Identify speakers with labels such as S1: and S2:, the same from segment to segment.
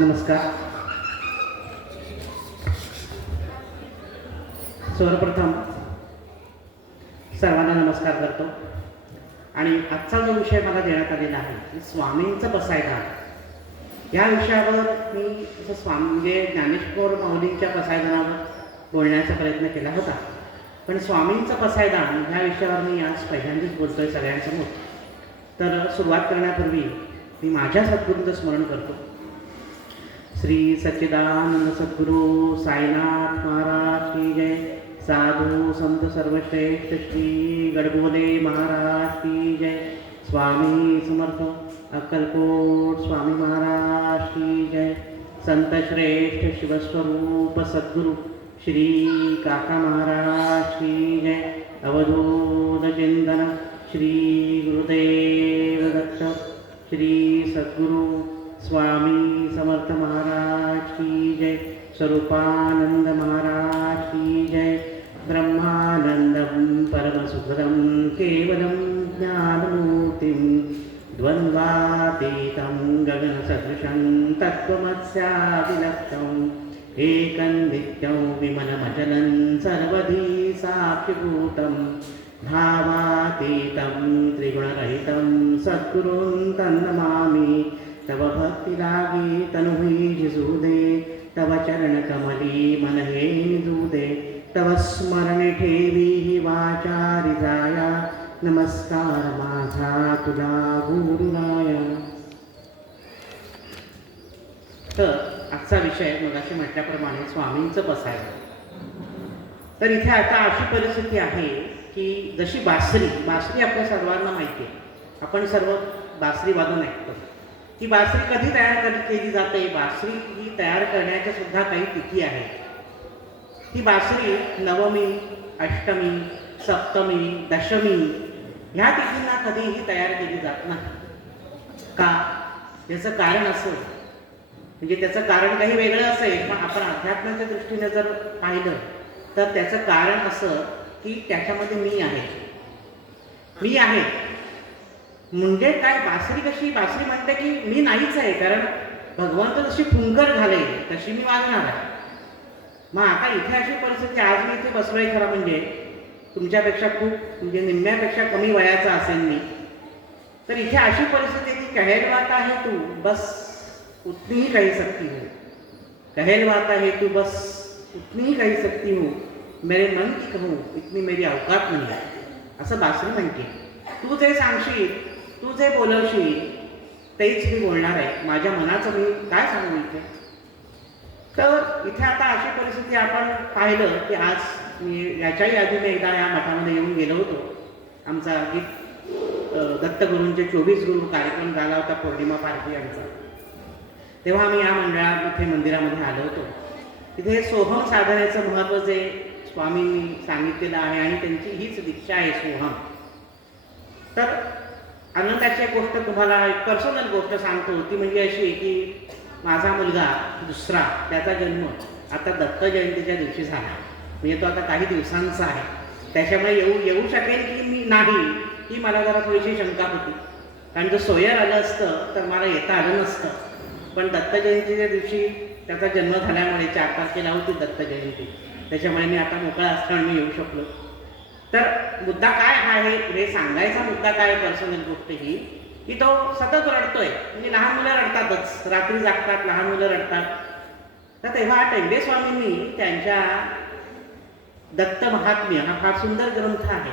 S1: नमस्कार. सर्वप्रथम सर्वांना नमस्कार करतो. आणि आजचा जो विषय मला देण्यात आलेला आहे की स्वामींचं बसायला या विषयावर मी जसं स्वामी म्हणजे ज्ञानेश्वर माऊलींच्या पसायदानावर बोलण्याचा प्रयत्न केला होता. पण स्वामींचं पसायदान ह्या विषयावर मी आज पहिल्यांदाच बोलतोय सगळ्यांसमोर. तर सुरुवात करण्यापूर्वी मी माझ्या सद्गुरूंचं स्मरण करतो. श्री सच्चिदानंद सद्गुरू साईनाथ महाराज की जय। साधू संत सर्वश्रेष्ठ श्री गडबोले महाराज की जय। स्वामी समर्थ अक्कलकोट स्वामी महाराज की जय। संत श्रेष्ठ शिवस्वरूप सद्गुरू श्री काका महाराज की जय। अवधूत चिंतन श्री गुरुदेव दत्त श्री सद्गुरू स्वामी समर्थ महाराज की जय। स्वरूपानंद महाराज की जय। ब्रह्मानन्दं परमसुखदं केवलं ज्ञानमूर्तिं। द्वन्द्वातीतं गगनसदृशं तत्त्वमस्यादिलक्ष्यम् एकं नित्यं विमलमचलं सर्वधी साक्षिभूतं भावातीतं त्रिगुणरहितं सद्गुरुं तन्नमामि तव भक्तिरागी तनुहि जिसूदे तव चरणकमली मन हे निजूदे तव स्मरणे ठेवी हि वाचारि नमस्कार माझा तुला गुरुराया तर आजचा विषय मगाशी म्हटल्याप्रमाणे स्वामींचं बसायचं तर इथे आता अशी परिस्थिती आहे की जशी बासरी बासरी आपल्या सर्वांना माहिती आहे. आपण सर्व बासरी वाजून ऐकतो. ती बासरी कधी तयार कर- केली जाते? बासरी ही तयार करण्याच्या सुद्धा काही तिथी आहेत. ती बासरी नवमी अष्टमी सप्तमी दशमी ह्या तिथींना कधीही तयार केली जात नाही. का? याचं कारण असं. म्हणजे त्याचं कारण काही वेगळं असेल पण आपण अध्यात्माच्या दृष्टीने जर पाहिलं तर त्याचं कारण असं की त्याच्यामध्ये मी आहे. मी आहे. म्हणजे काय बासरी कशी? बासरी म्हणते की मी नाहीच आहे कारण भगवंत जशी फुंकर झाले तशी मी वागणार आहे. मग आता इथे अशी परिस्थिती आज मी इथे बसलोय खरं म्हणजे. तुमच्यापेक्षा खूप म्हणजे निम्म्यापेक्षा कमी वयाचा असेल मी. तर इथे अशी परिस्थिती की कहेल कहलवाता आहे तू बस उतनीही काही कही सकती कहेल हो. कहलवाता है तू बस उतनीही काही कही सकती हो. मेरे मन की कहूँ इतनी मेरी अवकात नाही आहे. असं बासरी म्हणते. तू जे सांगशील तू जे बोलवशील तेच मी बोलणार आहे. माझ्या मनाचं मी काय सांगू इथे? तर इथे आता अशी परिस्थिती आपण पाहिलं की आज मी याच्याही आधी मी एकदा या मठामध्ये येऊन गेलो होतो. आमचा गीत दत्तगुरूंचे चोवीस गुरु कार्यक्रम झाला होता पौर्णिमा पारखी यांचा. तेव्हा आम्ही या मंडळात इथे मंदिरामध्ये आलो होतो. तिथे सोहम साधनेचं महत्त्व जे स्वामींनी सांगितलेलं आहे आणि त्यांची हीच दीक्षा आहे सोहम. तर आनंदाची एक गोष्ट तुम्हाला एक पर्सनल गोष्ट सांगतो. ती म्हणजे अशी आहे की माझा मुलगा दुसरा त्याचा जन्म आता दत्त जयंतीच्या दिवशी झाला. म्हणजे तो आता काही दिवसांचा आहे. त्याच्यामुळे येऊ येऊ शकेल की मी नाही ही मला जरा थोडीशी शंका होती. कारण जर सोयर आलं असतं तर मला येता आलं नसतं. पण दत्त जयंतीच्या दिवशी त्याचा जन्म झाल्यामुळे चार तारखेला होती दत्त जयंती. त्याच्यामुळे मी आता मोकळा असताना मी येऊ शकलो. तर मुद्दा काय आहे? हे सांगायचा मुद्दा काय पर्सनल गोष्ट ही? की तो सतत रडतोय. म्हणजे लहान मुलं रडतातच. रात्री जागतात लहान मुलं रडतात. तर तेव्हा टेंडे स्वामींनी त्यांच्या दत्त महात्म्य हा फार सुंदर ग्रंथ आहे.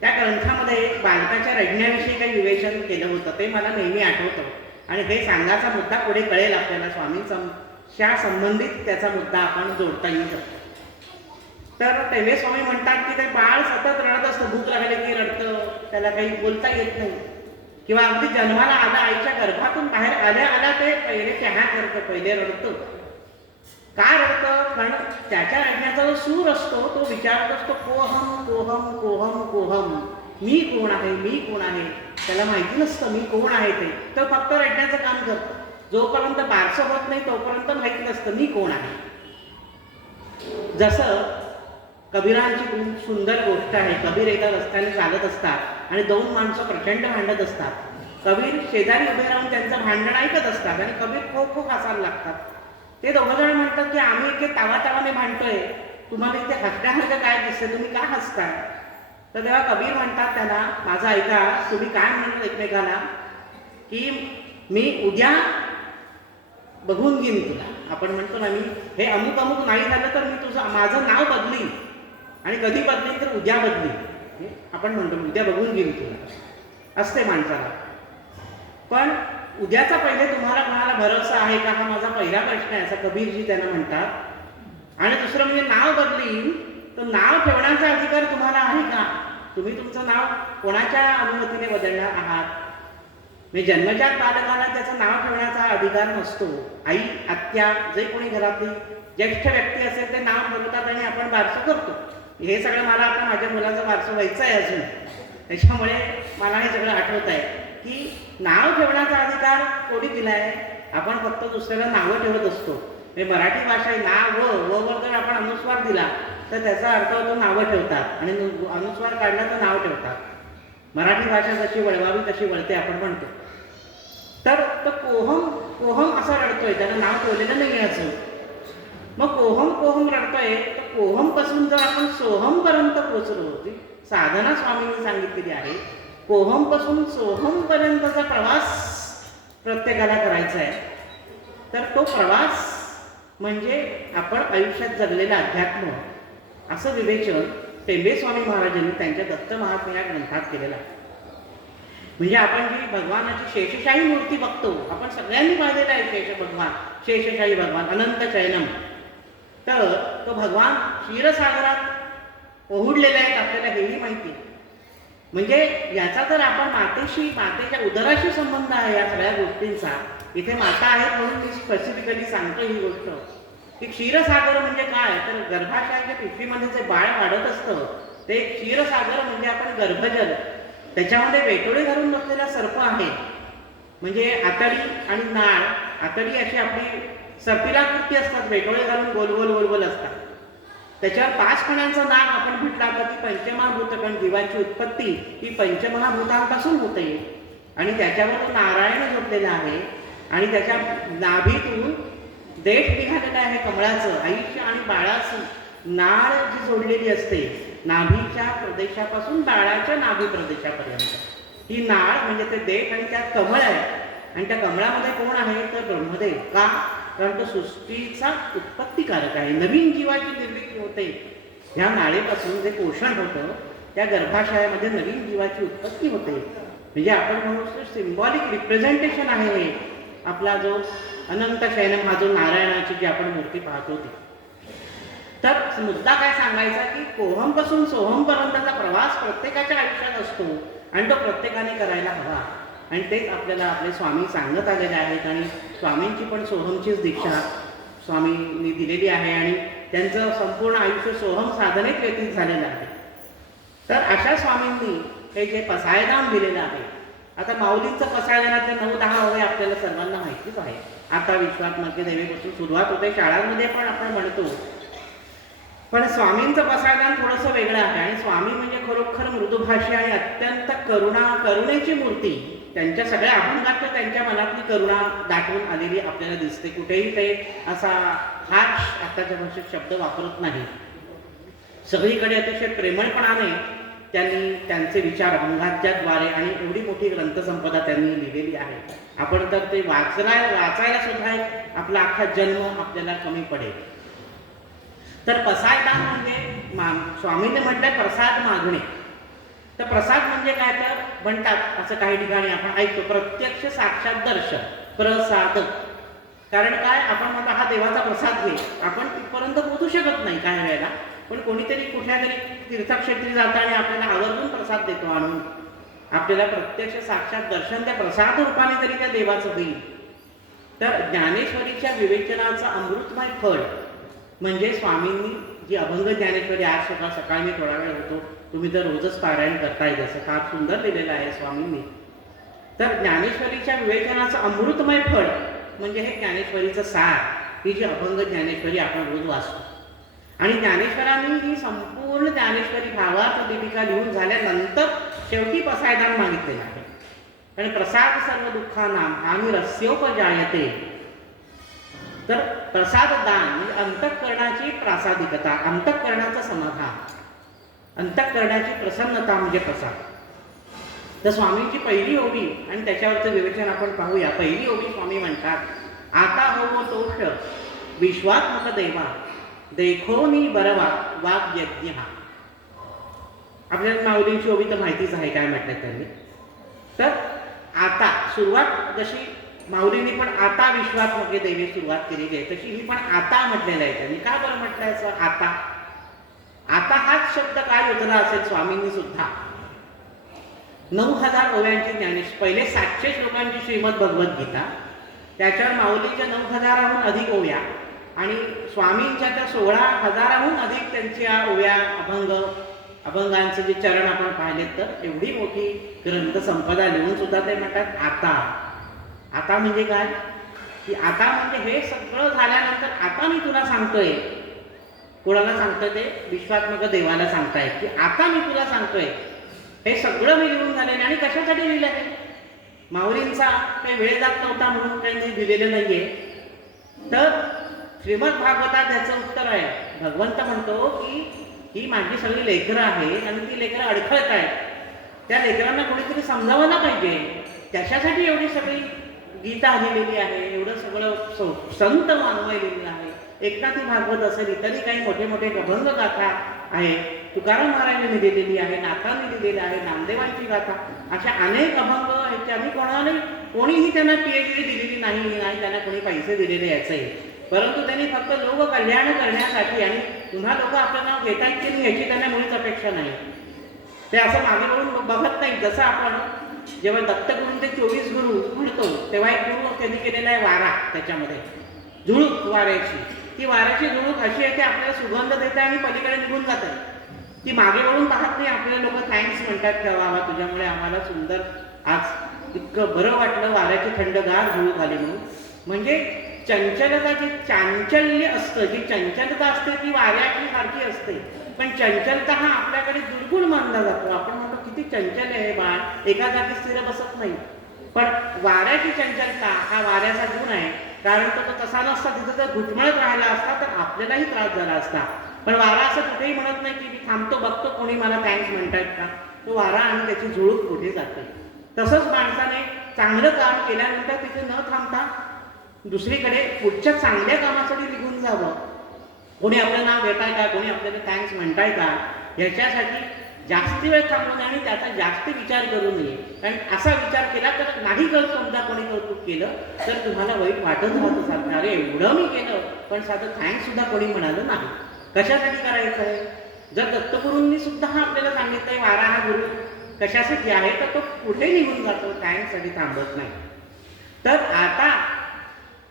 S1: त्या ग्रंथामध्ये बालकाच्या रडण्याविषयी काही विवेचन केलं होतं. ते मला नेहमी आठवतं. आणि हे सांगायचा मुद्दा पुढे कळेल आपल्याला स्वामींच्या संबंधित त्याचा मुद्दा आपण जोडता येऊ शकतो. तर तेव्हा स्वामी म्हणतात की ते बाळ सतत रडत असतं भूक लागली की रडतं त्याला काही बोलता येत नाही. किंवा अगदी जन्माला आला आईच्या गर्भातून बाहेर आल्या आल्या ते पहिले चहा करतं पहिले रडतं. का रडतं? कारण त्याच्या रडण्याचा जो सूर असतो तो विचारत असतो कोहम कोहम कोहम कोहम? मी कोण आहे? मी कोण आहे? त्याला माहिती नसतं मी कोण आहे ते? तर फक्त रडण्याचं काम करतं. जोपर्यंत बारसं होत नाही तोपर्यंत माहिती नसतं मी कोण आहे? जसं कबीरांची खूप सुंदर गोष्ट आहे. कबीर एका रस्त्याने चालत असतात आणि दोन माणसं प्रचंड भांडत असतात. कबीर शेजारी उभे राहून त्यांचं भांडण ऐकत असतात आणि कबीर खो खो हसायला लागतात. ते दोघं जण म्हणतात की आम्ही इथे तावा तावाने भांडतोय. तुम्हाला इथे हसण्यासारखं काय दिसते तुम्ही का हसताय? तर तेव्हा कबीर म्हणतात त्यांना माझं ऐका तुम्ही काय म्हणतात एकमेकाला की मी उद्या बघून घेईन तुला. आपण म्हणतो ना मी हे अमुक अमुक नाही झालं तर मी तुझं माझं नाव बदलीन. आणि कधी बदलीन तर उद्या बदली आपण म्हणतो उद्या बघून घेऊ तुला. असते माणसाला. पण उद्याचा पहिले तुम्हाला कोणाला भरोसा आहे का? हा माझा पहिला प्रश्न आहे असा कबीरजी त्यांना म्हणतात. आणि दुसरं म्हणजे नाव बदलीन तर नाव ठेवण्याचा अधिकार तुम्हाला आहे का? तुम्ही तुमचं नाव कोणाच्या अनुमतीने बदलणार आहात? म्हणजे जन्मजात बालकाला त्याचं नाव ठेवण्याचा अधिकार नसतो. आई आत्या जे कोणी घरातली ज्येष्ठ व्यक्ती असेल ते नाव बदलतात आणि आपण बारसं करतो. हे सगळं मला आता माझ्या मुलाचं वारसं व्हायचं आहे अजून. त्याच्यामुळे मला हे सगळं आठवत आहे. की नाव ठेवण्याचा अधिकार कोणी दिला आहे आपण फक्त दुसऱ्याला नावं ठेवत असतो. म्हणजे मराठी भाषा आहे नाव व व वर जर आपण अनुस्वार दिला तर त्याचा अर्थ होतो नावं ठेवतात. आणि अनुस्वार काढला तर नाव ठेवतात. मराठी भाषा जशी वळवावी तशी वळते आपण म्हणतो. तर तो कोहम कोहम असा रडतोय त्याला नाव ठेवलेलं नाही आहे अजून. मग कोहम कोहम रडतोय तर कोहमपासून जर आपण सोहम पर्यंत पोचलो होती साधना स्वामींनी सांगितलेली आहे कोहमपासून सोहम पर्यंतचा प्रवास प्रत्येकाला करायचा आहे तर तो प्रवास म्हणजे आपण आयुष्यात जगलेलं अध्यात्म. असं विवेचन टेंबे स्वामी महाराजांनी त्यांच्या दत्त महात्मा या ग्रंथात केलेलं आहे. म्हणजे आपण जी भगवानाची शेषशाही मूर्ती बघतो आपण सगळ्यांनी पाहिलेलं आहे शेष भगवान शेषशाही भगवान अनंत चैनम. तर तो भगवान क्षीरसागरात ओहुडलेला आहे आपल्याला हेही माहिती आहे. म्हणजे याचा तर आपण मातेशी मातेच्या उदराशी संबंध आहे या सगळ्या गोष्टींचा. इथे माता आहे म्हणून मी स्पेसिफिकली सांगतो ही गोष्ट. की क्षीरसागर म्हणजे काय? तर गर्भाशयाच्या पिशवीमध्ये जे बाळ वाढत असतं ते क्षीरसागर म्हणजे आपण गर्भजल. त्याच्यामध्ये वेटोळे घालून बसलेला सर्प आहे. म्हणजे आतडी आणि नाळ. आतडी अशी आपली सर्पिलाकृती असतात वेटोळे घालून गोल गोल गोल गोल असतात. त्याच्यावर पाच कणांचं नाग आपण म्हटलं तर ती पंचमहाभूत कारण जीवाची उत्पत्ती ही पंचमहाभूतांपासून होते. आणि त्याच्यावर तो नारायण झोपलेला आहे. आणि त्याच्या नाभीतून देठ निघालेलं आहे कमळाचं आयुष्य आणि बाळाचं नाळ जी जोडलेली असते नाभीच्या प्रदेशापासून बाळाच्या नाभी प्रदेशापर्यंत. ही नाळ म्हणजे ते देठ आणि त्यात कमळ आहे. आणि त्या कमळामध्ये कोण आहे? तर ब्रह्मदेव. का? कारण तो सृष्टीचा उत्पत्तिकारक आहे. नवीन जीवाची निर्मिती होते. ह्या नाळेपासून जे पोषण होतं त्या गर्भाशयामध्ये नवीन जीवाची उत्पत्ती होते. म्हणजे आपण म्हणू सिम्बॉलिक रिप्रेझेंटेशन आहे हे. आपला जो अनंत शयनम हा जो नारायणाची जी आपण मूर्ती पाहतो ती तर मुद्दा काय सांगायचा की कोहमपासून सोहमपर्यंतचा प्रवास प्रत्येकाच्या आयुष्यात असतो आणि तो प्रत्येकाने करायला हवा. आणि तेच आपल्याला आपले स्वामी सांगत आलेले आहेत आणि स्वामींची पण सोहमचीच दीक्षा स्वामींनी दिलेली आहे आणि त्यांचं संपूर्ण आयुष्य सोहम साधनेत व्यतीत झालेलं आहे. तर अशा स्वामींनी हे जे पसायदान दिलेलं आहे आता माऊलींचं पसायदानातले नऊ दहा ओळे आपल्याला सर्वांना माहितीच आहे. आता विश्वात मध्ये देवीपासून सुरुवात होते शाळांमध्ये पण आपण म्हणतो. पण स्वामींचं पसायदान थोडंसं वेगळं आहे आणि स्वामी म्हणजे खरोखर मृदुभाषी आणि अत्यंत करुणा करुणेची मूर्ती. त्यांच्या सगळ्या अभंगात तर त्यांच्या मनातली करुणा दाटून आलेली आपल्याला दिसते. कुठेही ते असा हाच आताच्या भाषेत शब्द वापरत नाही. सगळीकडे अतिशय प्रेमळपणाने त्यांनी त्यांचे विचार अभंगाच्याद्वारे आणि एवढी मोठी ग्रंथसंपदा त्यांनी लिहिलेली आहे. आपण तर ते वाचला वाचायला सुद्धा आपला अख्खा जन्म आपल्याला कमी पडेल. तर पसायदान म्हणजे मा स्वामीने म्हटलं प्रसाद मागणे. तर प्रसाद म्हणजे काय तर म्हणतात असं काही ठिकाणी आपण ऐकतो प्रत्यक्ष साक्षात दर्शन प्रसाद. कारण काय? आपण म्हणतो हा देवाचा प्रसाद घे. आपण तिथपर्यंत पोहोचू शकत नाही काही वेळेला. पण कोणीतरी कुठल्या तरी तीर्थक्षेत्री जातं आणि आपल्याला आवर्जून प्रसाद देतो आणून. आपल्याला प्रत्यक्ष साक्षात दर्शन त्या प्रसाद रूपाने तरी त्या देवाचं होईल तर ज्ञानेश्वरीच्या विवेचनाचं अमृतमय फळ म्हणजे स्वामींनी जी अभंग ज्ञानेश्वरी आज सकाळ सकाळी मी थोडा वेळ होतो तुम्ही तर रोजच पारायण करताय जसं फार सुंदर दिलेलं आहे स्वामींनी तर ज्ञानेश्वरीच्या विवेचनाचं अमृतमय फळ म्हणजे हे ज्ञानेश्वरीचं सार ही जी अभंग ज्ञानेश्वरी आपण रोज वाचतो. आणि ज्ञानेश्वरांनी ही संपूर्ण ज्ञानेश्वरी भावार्थ दीपिका लिहून झाल्यानंतर शेवटी पसायदान मागितलेलं आहे. कारण प्रसाद सर्व दुःखांना आम्ही रस्योपजायते तर प्रसाद दान म्हणजे अंतःकरणाची प्रासादिकता अंतःकरणाचं समाधान अंतःकरणाची प्रसन्नता म्हणजे प्रसाद. तर स्वामींची पहिली ओवी आणि त्याच्यावरचं विवेचन आपण पाहूया. पहिली ओवी स्वामी म्हणतात आता होवो तोष विश्वात्मक देवा देखोनी बरवा वाग यज्ञ. हा आपल्याला माऊलींची ओवी तर माहितीच आहे काय म्हटलं त्यांनी. तर आता सुरुवात जशी माऊलींनी पण आता विश्वात्मक देवी सुरुवात केलेली आहे तशी ही पण आता म्हटलेलं आहे त्यांनी. का बरं म्हटलं असं? आता. आता हाच शब्द काय योजना असेल स्वामींनी सुद्धा? नऊ हजार ओव्यांची ज्ञानेश पहिले सातशे श्लोकांची श्रीमद भगवद्गीता त्याच्यावर माऊलीच्या नऊ हजाराहून अधिक ओव्या आणि स्वामींच्या त्या सोळा हजाराहून अधिक त्यांच्या ओव्या अभंग अभंगांचं जे चरण आपण पाहिले तर एवढी मोठी ग्रंथ संपदा लिहून सुद्धा ते म्हणतात आता. आता म्हणजे काय? की आता म्हणजे हे सगळं झाल्यानंतर आता मी तुला सांगतोय कोणाला सांगतोय ते? विश्वात्मक देवाला सांगताय. की आता मी तुला सांगतोय. हे सगळं मी लिहून झालेलं आणि कशासाठी लिहिलं आहे? माऊलींचा काही वेळ जात नव्हता म्हणून त्यांनी दिलेलं नाहीये. तर श्रीमद भागवतात त्याचं उत्तर आहे. भगवंत म्हणतो की ही माझी सगळी लेकरं आहेत आणि ती लेकरं अडखळत आहेत. त्या लेकरांना कोणीतरी समजावलं पाहिजे. त्याच्यासाठी एवढी सगळी गीता लिहिलेली आहे. एवढं सगळं संत मानवाय लिहिलेलं आहे. एकनाथी भागवत असेल इतरही काही मोठे मोठे अभंग गाथा आहे तुकाराम महाराजांनी दिलेली आहे नाथांनी दिलेली आहे नामदेवांची गाथा. अशा अनेक अभंग ह्याच्यानी कोणालाही कोणीही त्यांना पीएचडी दिलेली नाही नाही त्यांना कोणी पैसे दिलेले याचंही परंतु त्यांनी फक्त लोक कल्याण करण्यासाठी आणि पुन्हा लोक आपलं नाव घेतायत की नाही याची त्यांना मुळीच अपेक्षा नाही. ते असं मागे वळून बघत नाही जसं आपण जेव्हा दत्तगुरूंचे चोवीस गुरु म्हणतो तेव्हा एक गुरु त्यांनी केलेला आहे वारा त्याच्यामध्ये. झुळूक वाऱ्याची. ती वाऱ्याची जुळूक अशी आहे की आपल्याला सुगंध देते आणि पलीकडे निघून जाते. ती मागे वळून पाहत नाही आपल्याला लोक थँक्स म्हणतात का बाबा तुझ्यामुळे आम्हाला सुंदर आज इतकं बरं वाटलं वाऱ्याची थंडगार झुळूक आली म्हणून. म्हणजे चंचलता जी चांचल्य असतं जी चंचलता असते ती वाऱ्याची सारखी असते. पण चंचलता हा आपल्याकडे दुर्गुण मानला जातो. आपण म्हणतो किती चंचल आहे बाळ एका जागी स्थिर बसत नाही. पण वाऱ्याची चंचलता हा वाऱ्याचा गुण आहे. कारण तो तो तसा नसता. तिथं जर घुटमळत राहिला असता तर आपल्यालाही त्रास झाला असता. पण वारा असं कुठेही म्हणत नाही की मी थांबतो बघतो कोणी मला थँक्स म्हणतात का? तो वारा आणि त्याची झुळूक कुठे जाते. तसंच माणसाने चांगलं काम केल्यानंतर तिथे न थांबता दुसरीकडे पुढच्या चांगल्या कामासाठी निघून जावं. कोणी आपलं नाव घेताय का? कोणी आपल्याला थँक्स म्हणताय का? याच्यासाठी जास्ती वेळ थांबू नये आणि त्याचा जास्त विचार करू नये. कारण असा विचार केला तर नाही जर समजा कोणी कौतुक केलं तर तुम्हाला वाईट वाटत राहतं सारखं अरे एवढं मी केलं पण साधं थँक्स सुद्धा कोणी म्हणालं नाही. कशासाठी करायचं आहे? जर दत्तगुरूंनी सुद्धा हा आपल्याला सांगितलंय वारा हा गुरु कशासाठी आहे? तर तो पुढे निघून जातो? थँक्ससाठी थांबत नाही. तर आता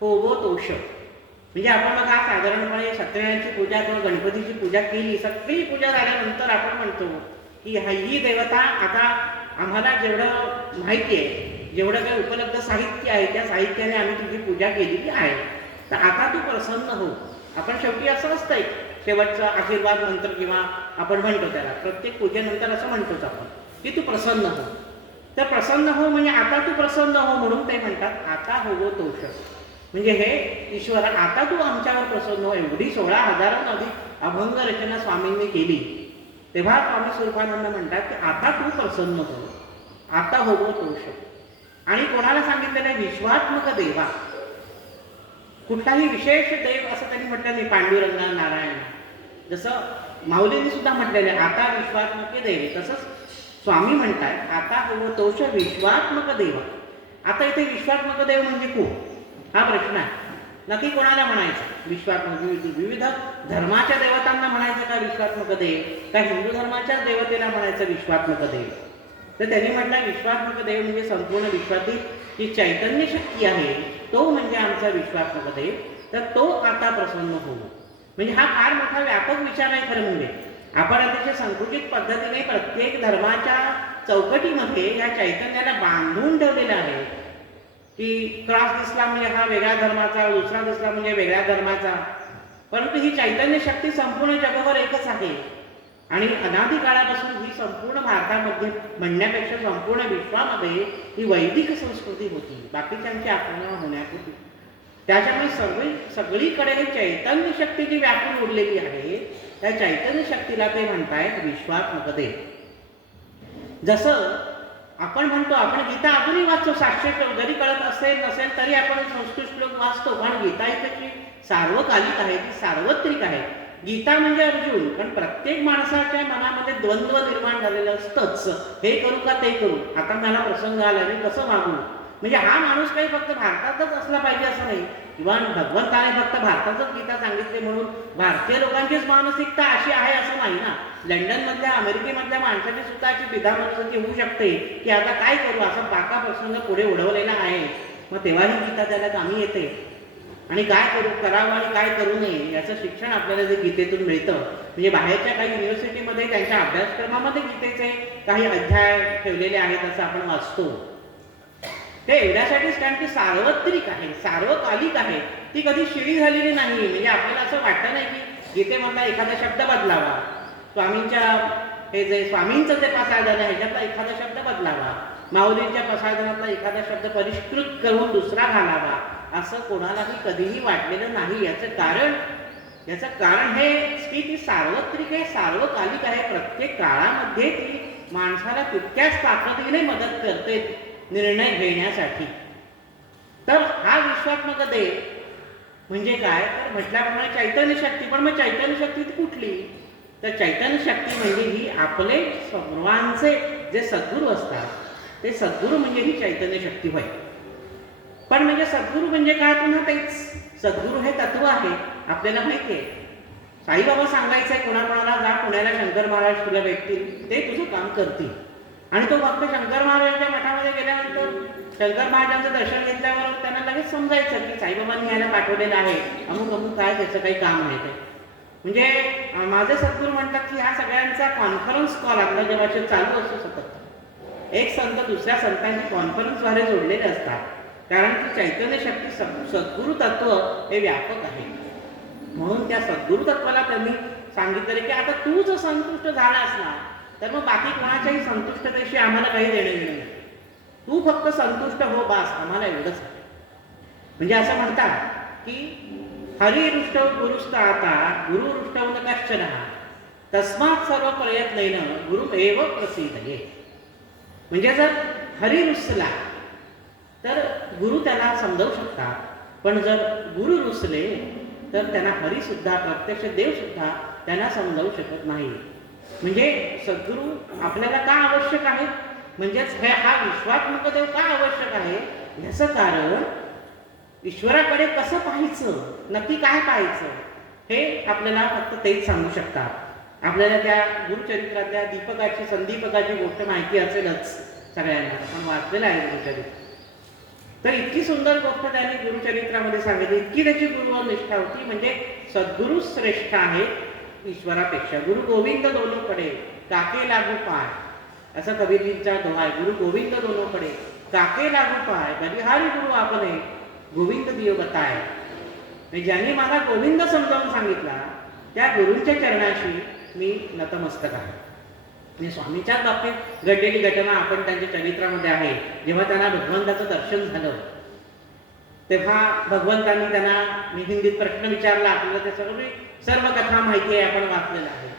S1: होवो तोष म्हणजे आपण बघा साधारणपणे सत्यनारायणची पूजा किंवा गणपतीची पूजा केली सगळी पूजा झाल्यानंतर आपण म्हणतो हा- ही देवता आता आम्हाला जेवढं माहिती आहे जेवढं काही उपलब्ध साहित्य आहे त्या साहित्याने आम्ही तुझी पूजा केलेली आहे. तर आता तू प्रसन्न हो. आपण शेवटी असं असतंय शेवटचा आशीर्वाद मंत्र किंवा आपण म्हणतो त्याला प्रत्येक पूजेनंतर असं म्हणतोच आपण की तू प्रसन्न हो. तर प्रसन्न हो म्हणजे आता तू प्रसन्न हो म्हणून ते म्हणतात आता हो तोष. म्हणजे हे ईश्वर आता तू आमच्यावर प्रसन्न हो एवढी सोळा हजारांहून अधिक अभंग रचना स्वामींनी केली. तेव्हा स्वामी स्वरूपानंद म्हणतात की आता तू प्रसन्न हो आता हो तोष आणि कोणाला सांगितलेलं आहे? विश्वात्मक देवा. कुठलाही विशेष देव असं त्यांनी म्हटलं नाही पांडुरंगा नारायण. जसं माऊलींनी सुद्धा म्हटलेलं आहे आता विश्वात्मक देव. तसंच स्वामी म्हणतात आता हो तोष विश्वात्मक देवा. आता इथे विश्वात्मक देव म्हणजे कोण? हा प्रश्न आहे. नक्की कोणाला म्हणायचं? विश्वात्मक विविध विविध धर्माच्या देवतांना म्हणायचं का विश्वात्मक देव? का हिंदू धर्माच्या देवतेला म्हणायचं विश्वात्मक देव? तर त्यांनी म्हटलं विश्वात्मक देव म्हणजे संपूर्ण विश्वातील जी चैतन्य शक्ती आहे तो म्हणजे आमचा विश्वात्मक देव. तर तो आता प्रसन्न होऊ म्हणजे हा फार मोठा व्यापक विचार आहे खरं म्हणजे. आपण अतिशय संकुचित पद्धतीने प्रत्येक धर्माच्या चौकटीमध्ये या चैतन्याला बांधून ठेवलेलं आहे. की क्रॉस दिसला म्हणजे हा वेगळ्या धर्माचा दुसरा दिसला म्हणजे वेगळ्या धर्माचा. परंतु ही चैतन्य शक्ती संपूर्ण जगावर एकच आहे. आणि अनादी काळापासून ही संपूर्ण भारतामध्ये म्हणण्यापेक्षा संपूर्ण विश्वामध्ये ही वैदिक संस्कृती होती. बाकीच्यांची आक्रमण होण्यापूर्वी त्याच्यामुळे सगळी सगळीकडे चैतन्य शक्ती जी व्यापून उरलेली आहे त्या चैतन्य शक्तीला ते म्हणतायत विश्वात्मकते. जसं आपण म्हणतो आपण गीता अजूनही वाचतो सातशे श्लोक जरी कळत असेल नसेल तरी आपण संस्कृत श्लोक वाचतो. पण गीता इथे सार्वकालिक आहे ती सार्वत्रिक आहे. गीता म्हणजे अर्जुन पण प्रत्येक माणसाच्या मनामध्ये द्वंद्व निर्माण झालेलं असतंच. हे करू का ते करू? आता मला प्रसंग आला मी कसं मागू? म्हणजे हा माणूस काही फक्त भारतातच असला पाहिजे असं नाही. किंवा भगवंताने फक्त भारतातच गीता सांगितले म्हणून. भारतीय लोकांचीच मानसिकता अशी आहे असं नाही ना. लंडनमधल्या अमेरिकेमधल्या माणसाची सुद्धा अशी द्विधा मनस्थिती होऊ शकते की आता काय करू? असा पाका प्रसंग पुढे उडवलेला आहे. मग तेव्हाही गीता त्याला कामी येते. आणि काय करू? करावं आणि काय करू नये याचं शिक्षण आपल्याला जे गीतेतून मिळतं. म्हणजे बाहेरच्या काही युनिव्हर्सिटीमध्ये त्यांच्या अभ्यासक्रमामध्ये गीतेचे काही अध्याय ठेवलेले आहेत असं आपण वाचतो. ते एवढ्यासाठीच कारण ती सार्वत्रिक आहे सार्वकालिक आहे. ती कधी शिडी झालेली नाही म्हणजे आपल्याला असं वाटतं नाही की गीतेमधला एखादा शब्द बदलावा. स्वामींच्या हे जे स्वामींचं जे प्रसाधन आहे ह्याच्यातला एखादा शब्द बदलावा. माऊलींच्या प्रसाधनातला एखादा शब्द परिष्कृत करून दुसरा घालावा. असं कोणालाही कधीही वाटलेलं नाही. याचं कारण याचं कारण हे की ती सार्वत्रिक आहे सार्वकालिक आहे. प्रत्येक काळामध्ये ती माणसाला तितक्याच ताकदीने मदत करते. निर्णय घेण्यासाठी. तर हा विश्वात्मक देव म्हणजे काय? तर म्हटल्याप्रमाणे चैतन्य शक्ती. पण मग चैतन्य शक्ती ती कुठली? तर चैतन्य शक्ती म्हणजे ही आपले सर्वांचे जे सद्गुरू असतात ते सद्गुरू म्हणजे ही चैतन्य शक्ती होय. पण म्हणजे सद्गुरू म्हणजे काय पुन्हा तेच? सद्गुरू हे तत्व आहे. आपल्याला माहिती आहे. साईबाबा सांगायचंय कोणाकोणाला जा पुण्याला शंकर महाराज तुला भेटतील. ते तुझं काम करतील. आणि तो फक्त शंकर महाराजांच्या मठामध्ये गेल्यानंतर शंकर महाराजांचं दर्शन घेतल्यावर त्यांना लगेच समजायचं की साईबाबांनी याला पाठवलेलं आहे. अमुक अमुक काय त्याचं काही काम आहे ते. म्हणजे माझे सद्गुरू म्हणतात की ह्या सगळ्यांचा कॉन्फरन्स कॉल आपल्या जेव्हा चालू असतो सतत एक संत दुसऱ्या संतांची कॉन्फरन्सद्वारे जोडलेले असतात. कारण की चैतन्य शक्ती सद्गुरु तत्व हे व्यापक आहे. म्हणून त्या सद्गुरु तत्वाला त्यांनी सांगितलं की आता तू जर संतुष्ट झालास ना तर मग बाकी कोणाच्याही संतुष्टतेशी आम्हाला काही देणे नाही. तू फक्त संतुष्ट हो बास. आम्हाला एवढंच. म्हणजे असं म्हणतात की हरिरुष्टव गुरुस्त आता गुरुरुष्टव न कश्चन. तस्मात सर्व प्रयत्न गुरु एव प्रसिद्ध आहे म्हणजे जर हरी रुसला तर गुरु त्याला समजावू शकतात. पण जर गुरु रुसले तर त्यांना हरी सुद्धा प्रत्यक्ष देव सुद्धा त्यांना समजावू शकत नाही. म्हणजे सद्गुरू आपल्याला का आवश्यक आहे? म्हणजेच हे हा विश्वात्मक देव का आवश्यक आहे? ह्याचं कारण ईश्वराकडे कसं पाहायचं? नक्की काय पाहायचं? हे आपल्याला फक्त तेच सांगू शकतात. आपल्याला त्या गुरुचरित्रातल्या दीपकाची संदीपकाची गोष्ट माहिती असेलच सगळ्यांना. आपण वाचलेलं आहे गुरुचरित्र. तर इतकी सुंदर गोष्ट त्यांनी गुरुचरित्रामध्ये सांगितली. इतकी त्याची गुरुवर निष्ठा होती. म्हणजे सद्गुरु श्रेष्ठ आहे ईश्वरापेक्षा. गुरु गोविंद दोनोकडे काके लागू पाय. असं कबीरजींचा दोहा आहे गुरु गोविंद दोनोकडे काके लागू पाय. बलिहारी गुरु आपण गोविंद दियो बताय. ज्यांनी मला गोविंद समजावून सांगितला त्या गुरूंच्या चरणाशी मी नतमस्तक आहे. म्हणजे स्वामीच्याच बाबतीत घडलेली घटना आपण त्यांच्या चरित्रामध्ये आहे. जेव्हा त्यांना भगवंताचं दर्शन झालं तेव्हा भगवंतांनी त्यांना मी हिंदीत प्रश्न विचारला. आपल्याला ते सगळी सर्व कथा माहिती आहे आपण वाचलेलं आहे.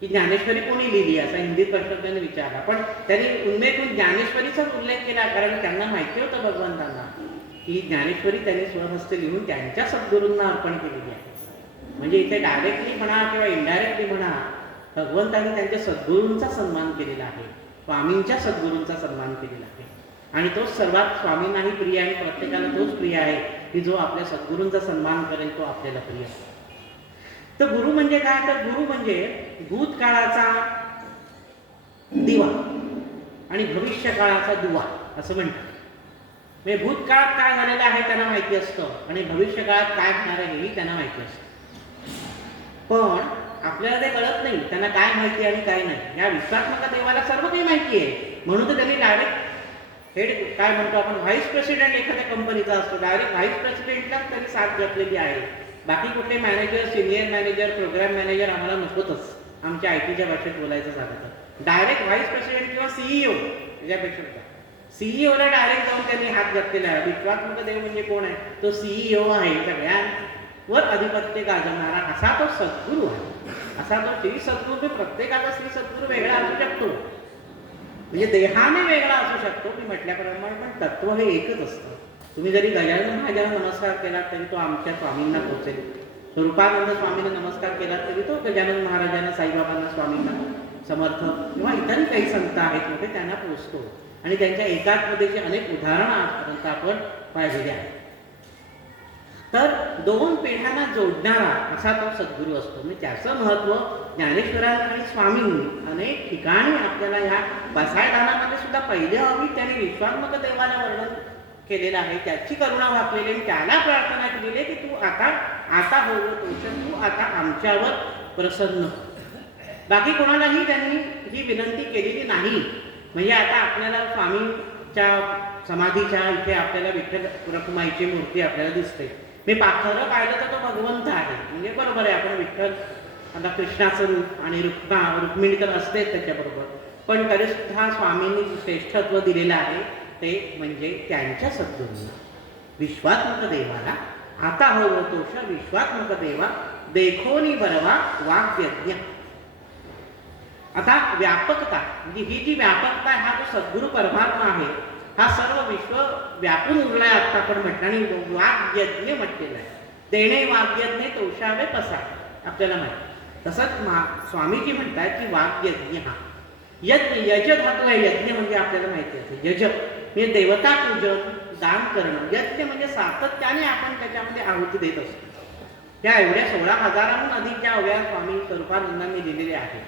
S1: की ज्ञानेश्वरी कोणी लिहिली? असा हिंदीत प्रश्न त्यांनी विचारला. पण त्यांनी उन्मेकून ज्ञानेश्वरीचाच उल्लेख केला कारण त्यांना माहिती होतं भगवंतांना. की ज्ञानेश्वरी त्यांनी स्वहस्ते लिहून त्यांच्या सद्गुरूंना अर्पण केलेली आहे. म्हणजे इथे डायरेक्टली म्हणा किंवा इनडायरेक्टली म्हणा भगवंतांनी त्यांच्या सद्गुरूंचा सन्मान केलेला आहे. स्वामींच्या सद्गुरूंचा सन्मान केलेला आहे. आणि तोच सर्वात स्वामींनाही प्रिय आहे प्रत्येकाला तोच प्रिय आहे की जो आपल्या सद्गुरूंचा सन्मान करेल तो आपल्याला प्रिय आहे. तर गुरु म्हणजे काय? तर गुरु म्हणजे भूतकाळाचा दिवा आणि भविष्य काळाचा दुवा असं म्हणतात. म्हणजे भूतकाळात काय झालेलं आहे त्यांना माहिती असतं आणि भविष्य काळात काय होणार आहे हेही त्यांना माहिती असतं. पण आपल्याला ते कळत नाही त्यांना काय माहिती आणि काय नाही. या विश्वात्मक देवाला सर्व काही माहिती आहे. म्हणून तर त्यांनी डायरेक्ट हेड काय म्हणतो आपण व्हाईस प्रेसिडेंट एखाद्या कंपनीचा असतो डायरेक्ट व्हाईस प्रेसिडेंटलाच त्यांनी साथ घेतलेली आहे. बाकी कुठले manager senior manager program manager आम्हाला नकोतच. आमच्या आय टीच्या भाषेत बोलायचं झालं तर. डायरेक्ट व्हाईस प्रेसिडेंट किंवा सीईओ याच्यापेक्षा सीईओला डायरेक्ट जाऊन त्यांनी हात घातलेला आहे. विश्वात्मक देव म्हणजे कोण आहे? तो सीईओ आहे सगळ्यांवर अधिपत्य गाजवणारा असा तो सद्गुरू आहे. असा तो श्री सद्गुरू प्रत्येकाचा श्री सद्गुरू वेगळा असू शकतो. म्हणजे देहाने वेगळा असू शकतो मी म्हटल्याप्रमाणे पण तत्व हे एकच असतं. तुम्ही जरी गजानन महाराजांना नमस्कार केला तरी तो आमच्या स्वामींना पोचेल. स्वरूपानंद स्वामींना नमस्कार केला तरी तो गजानन महाराजांना साईबाबांना स्वामींना समर्थ किंवा इतरही काही संत आहेत मोठे त्यांना पोचतो. आणि त्यांच्या एकात्मतेची अनेक उदाहरणं आजपर्यंत आपण पाहिलेली आहेत. तर दोन पिढ्यांना जोडणारा असा तो सद्गुरू असतो. म्हणजे त्याचं महत्त्व ज्ञानेश्वरांनी आणि स्वामींनी अनेक ठिकाणी आपल्याला ह्या बसायदानामध्ये सुद्धा पहिले हवी त्यांनी विश्वात्मक देवाला वर्णन केलेलं आहे. त्याची करुणा वापरलेली आणि त्याला प्रार्थना केलेली आहे की तू आता आता हो तुमच्या तू आता आमच्यावर प्रसन्न हो. बाकी कोणालाही त्यांनी ही विनंती केलेली नाही. म्हणजे आता आपल्याला स्वामींच्या समाधीच्या इथे आपल्याला विठ्ठल रखुमाईची मूर्ती आपल्याला दिसते. ते पा खरं पाहिलं तर तो भगवंत आहे. म्हणजे बरोबर आहे आपण विठ्ठल आता कृष्णाचं रूप आणि रुक्मा रुक्मिणी तर त्याच्याबरोबर. पण तरी सुद्धा स्वामींनी श्रेष्ठत्व दिलेलं आहे ते म्हणजे त्यांच्या सद्गुरूंना. विश्वात्मक देवाला आता हवं तोष विश्वात्मक देवा देखोनी बरवा वाक्यज्ञ आता व्यापकता म्हणजे ही जी व्यापकता हा जो सद्गुरू परमात्मा आहे हा सर्व विश्व व्यापून उरलाय आता आपण म्हटलं आणि वाग्यज्ञ म्हटलेलं आहे. देणे वाग्यज्ञ तोषावे पसा आपल्याला माहिती. तसंच महा स्वामीजी म्हणतात की वाग्यज्ञ हा. यज्ञ यज धातू आहे यज्ञ म्हणजे आपल्याला माहिती असते. यज म्हणजे देवता पूजन दान करणं. यज्ञ म्हणजे सातत्याने आपण त्याच्यामध्ये आहुती देत असतो. त्या एवढ्या सोळा हजाराहून अधिक ज्या अव्या स्वामी स्वरूपानंदांनी दिलेल्या आहेत.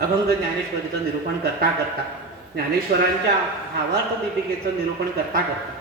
S1: अभंग ज्ञानेश्वरीचं निरूपण करता करता. ज्ञानेश्वरांच्या भावार्थ दीपिकेचं निरूपण करता करता.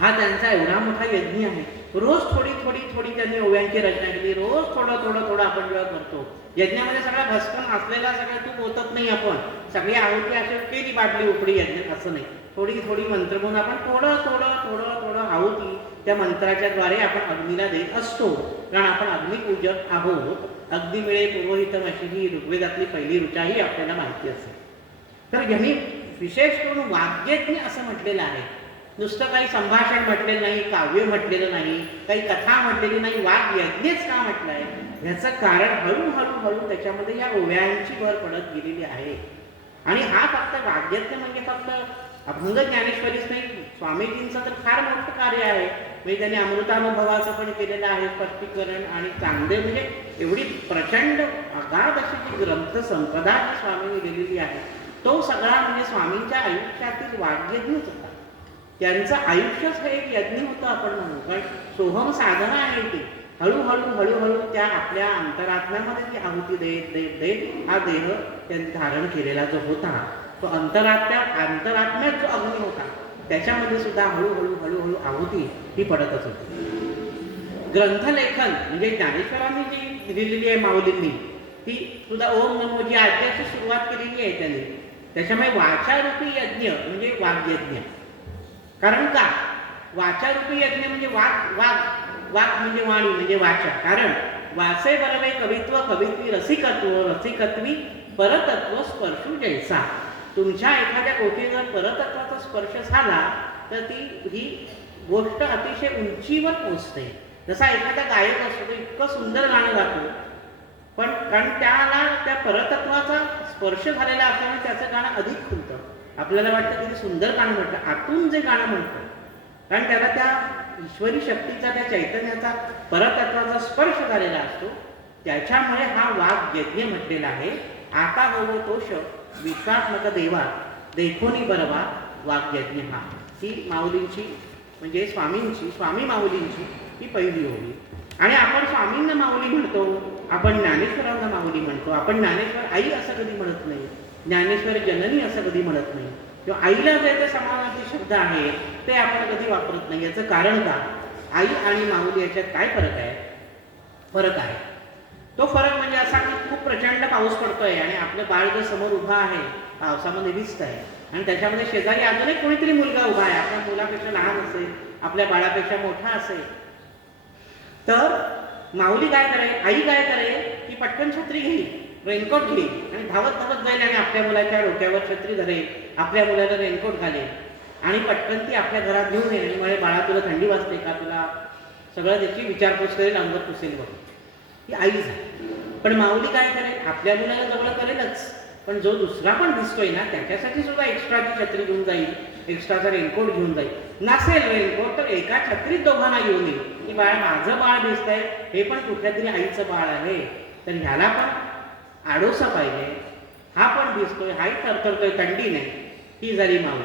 S1: हा त्यांचा एवढा मोठा यज्ञ आहे. रोज थोडी थोडी थोडी त्यांनी ओव्यांची रचना केली. रोज थोडं थोडं थोडं आपण जेव्हा करतो यज्ञामध्ये सगळा भस्कन असलेला सगळं तू होतच नाही आपण. सगळी आहुती अशी केली बाटली उकडी यज्ञ असं नाही. थोडी थोडी मंत्र म्हणून आपण थोडं थोडं थोडं थोडं आहुती त्या मंत्राच्या द्वारे आपण अग्नीला देत असतो. कारण आपण अग्निपूजक आहोत. अग्निमिळे पुरोहितम अशी ही ऋग्वेदातली पहिली ऋचाही आपल्याला माहिती असेल. तर यांनी विशेष करून वाग्यज्ञ असं म्हटलेलं आहे. नुसतं काही संभाषण म्हटलेलं नाही काव्य म्हटलेलं नाही काही कथा म्हटलेली नाही वाद यज्ञच का म्हटलंय? ह्याचं कारण हळूहळू हळू त्याच्यामध्ये या ओव्यांची भर पडत गेलेली आहे. आणि हा फक्त वाग्यज्ञ म्हणजे फक्त अभंग ज्ञानेश्वरीच नाही स्वामीजींचं तर फार मोठं कार्य आहे. म्हणजे त्यांनी अमृतानुभवाचं पण केलेलं आहे स्पष्टीकरण आणि चांगले म्हणजे एवढी प्रचंड अगाध अशी जी ग्रंथ संपदा जी स्वामींनी दिलेली आहे तो सगळा म्हणजे स्वामींच्या आयुष्यातील वाद्यज्ञच होता त्यांचं आयुष्यच हे एक यज्ञ होतं आपण म्हणू. कारण सोहम साधना आहे ती. हळूहळू हळूहळू त्या आपल्या अंतरात्म्यामध्ये ती आहुती देत देत देत हा देह त्यांनी धारण केलेला जो होता तो अंतरात्म्या अंतरात्म्यात जो अग्नी होता त्याच्यामध्ये सुद्धा हळूहळू हळूहळू आहुती ही पडतच होती. ग्रंथलेखन म्हणजे ज्ञानेश्वरांनी जी दिलेली आहे माऊलींनी ती सुद्धा ओम नमो जी आद्याची सुरुवात केलेली आहे त्यांनी. त्याच्यामुळे वाचारूपी यज्ञ म्हणजे वाग्यज्ञ कारण का? वाचारूपी यज्ञ म्हणजे वाक वाक वाक म्हणजे वाणी म्हणजे वाचा कारण वासे बरवे कवित्व कवित्वी रसिकत्व रसिकत्वी परतत्व स्पर्शू जैसा. तुमच्या एखाद्या गोष्टी जर परतत्वाचा स्पर्श झाला तर ती ही गोष्ट अतिशय उंचीवर पोचते. जसा एखादा गायक असतो तो इतकं सुंदर गाणं गातो. पण कारण त्याला त्या परतत्वाचा स्पर्श झालेला असल्यामुळे त्याचं गाणं अधिक खुलतं. आपल्याला वाटतं किती सुंदर गाणं म्हटलं. आतून जे गाणं म्हणतं. कारण त्याला त्या ईश्वरी शक्तीचा त्या चैतन्याचा परतत्वाचा स्पर्श झालेला असतो. त्याच्यामुळे हा वाघ यज्ञ म्हटलेला आहे आता हो तोष विश्वात्मक देवा. देखोनी बरवा वाग्यज्ञ हा. ही माऊलींची म्हणजे स्वामींची स्वामी माऊलींची ही पहिली होळी आणि आपण स्वामींना माऊली म्हणतो. आपण ज्ञानेश्वरांना माऊली म्हणतो. आपण ज्ञानेश्वर आई असं कधी म्हणत नाही. ज्ञानेश्वर जननी असं कधी म्हणत नाही. किंवा आईला जे ते समानार्थी शब्द आहे ते आपण कधी वापरत नाही. याचं कारण का? आई आणि माऊली याच्यात काय फरक आहे? फरक आहे. तो फरक म्हणजे असा की खूप प्रचंड पाऊस पडतोय आणि आपलं बाळ जर समोर उभा आहे पावसामध्ये भिजत आहे आणि त्याच्यामध्ये शेजारी अजूनही कोणीतरी मुलगा उभा आहे. आपल्या मुलापेक्षा लहान असेल आपल्या बाळापेक्षा मोठा असेल. तर माऊली काय करेल आई काय करेल की पटकन छत्री घेईल रेनकोट घेईल आणि धावत धावत जाईल आणि आपल्या मुलाच्या डोक्यावर छत्री धरेल आपल्या मुलाला रेनकोट घालेल. आणि पटकन ती आपल्या घरात घेऊन येईल म्हणजे बाळा तुला थंडी वाजते का? तुला सगळं त्याची विचारपूस करेल अंगत पुसेल बघ ही आई झाली. पण माऊली काय करेल आपल्या मुलाला जवळ करेलच. पण जो दुसरा पण दिसतोय ना त्याच्यासाठी सुद्धा एक्स्ट्राची छत्री घेऊन जाईल. एक्स्ट्राचा रेनकोट घेऊन जाईल. नसेल रेनकोट तर एका छत्रीत दोघांना घेऊन येईल की बाळ माझं बाळ दिसतंय हे पण कुठल्या तरी आईचं बाळ आहे. तर ह्याला पण आडोसा पाहिजे. हा पण दिसतोय हाही तरतरतोय थंडी नाही. ही झाली मावळ.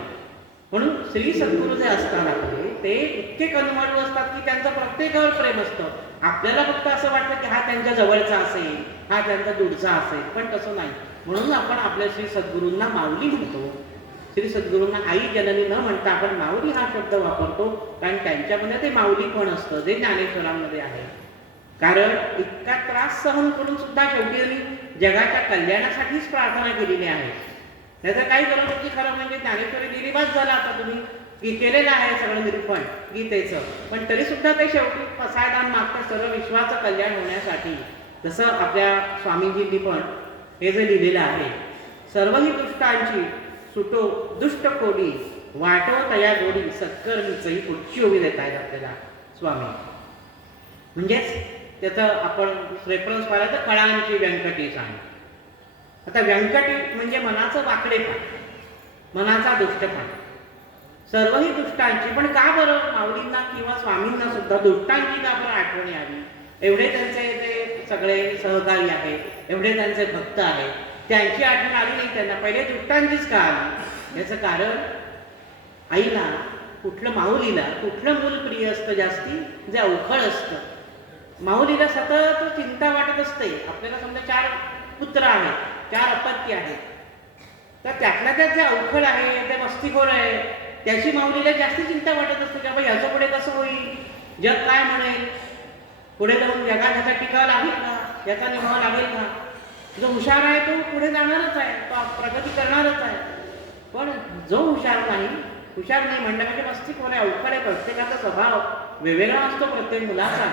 S1: म्हणून श्री सद्गुरू जे असतात आपले ते इतके कनुमाडू असतात की त्यांचं प्रत्येकावर प्रेम असतं. आपल्याला फक्त असं वाटतं की हा त्यांच्या जवळचा असेल हा त्यांचा दूरचा असेल पण तसं नाही. म्हणून आपण आपल्या श्री सद्गुरूंना माऊली म्हणतो. श्री सद्गुरूंना आई जननी न म्हणता आपण माऊली हा शब्द वापरतो कारण त्यांच्यामध्ये ते माऊली पण असतं जे ज्ञानेश्वरांमध्ये आहे. कारण इतका त्रास सहन करून सुद्धा शेवटी त्यांनी जगाच्या कल्याणासाठीच प्रार्थना केलेली आहे. त्याचं काही गरज होती खरं म्हणजे ज्ञानेश्वरी दिली बस झाला आता तुम्ही. की केलेलं आहे सगळं निरूपण गीतेचं. पण तरी सुद्धा ते शेवटी पसायदान मागतं सर्व विश्वाचं कल्याण होण्यासाठी. जसं आपल्या स्वामीजींनी पण हे जे लिहिलेलं आहे सर्व ही दुष्टांची सुटो दुष्ट कोडी वाटो तया गोडी सत्कर्मीचंही पुढची उभी देत आहेत आपल्याला स्वामी. म्हणजेच त्याचं आपण रेफरन्स पाहिलं तर कळांची व्यंकटेश आहे आता व्यंकटी म्हणजे मनाचं वाकडेपण मनाचा दुष्टपण. सर्वही दुष्टांची पण का बरं? माऊलींना किंवा स्वामींना सुद्धा दुष्टांची का बरं आठवण यावी? एवढे त्यांचे ते सगळे सहकारी आहेत एवढे त्यांचे भक्त आहेत त्यांची आठवण आली नाही त्यांना पहिले दुष्टांचीच का आली याचं कारण आईला कुठलं माऊलीला कुठलं मूल प्रिय असतं जास्ती? जे अवखळ असतं. माऊलीला सतत चिंता वाटत असते. आपल्याला समजा चार पुत्र आहेत चार अपत्य आहेत. तर त्यातल्या त्यात जे अवखळ आहे ते मस्तीखोर आहे त्याची माऊलीला जास्ती चिंता वाटत असते की बाबा ह्याचं पुढे कसं होईल? जग काय म्हणेल? पुढे जाऊन जगात ह्याचा टिकाव लागेल का? याचा निभावा लागेल का? जो हुशार आहे तो पुढे जाणारच आहे तो प्रगती करणारच आहे. पण जो हुशार नाही हुशार नाही म्हणलं म्हणजे मस्तीखोर आहे अवघड आहे प्रत्येकाचा स्वभाव वेगवेगळा असतो प्रत्येक मुलाचा.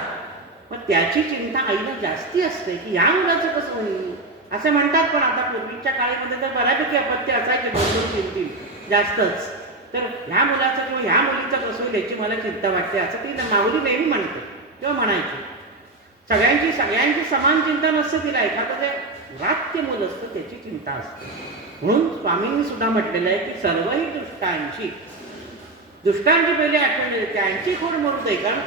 S1: पण त्याची चिंता आईला जास्ती असते की या मुलाचं कसं होईल? असं म्हणतात पण आता पूर्वीच्या काळामध्ये तर बऱ्यापैकी अपत्य असायचे दोन दोन तीन तीन जास्तच. तर ह्या मुलाचं किंवा ह्या मुलीचं कसं होईल याची मला चिंता वाटते. असं ती माऊली नेहमी म्हणते किंवा म्हणायची. सगळ्यांची सगळ्यांची समान चिंता नसते तिला. एखादं जे वाक्य मूल असतं त्याची चिंता असते. म्हणून स्वामींनी सुद्धा म्हटलेलं आहे की सर्वही दुष्टांची दुष्टांची पहिली आठवण येते त्यांची खोड मरू दे कारण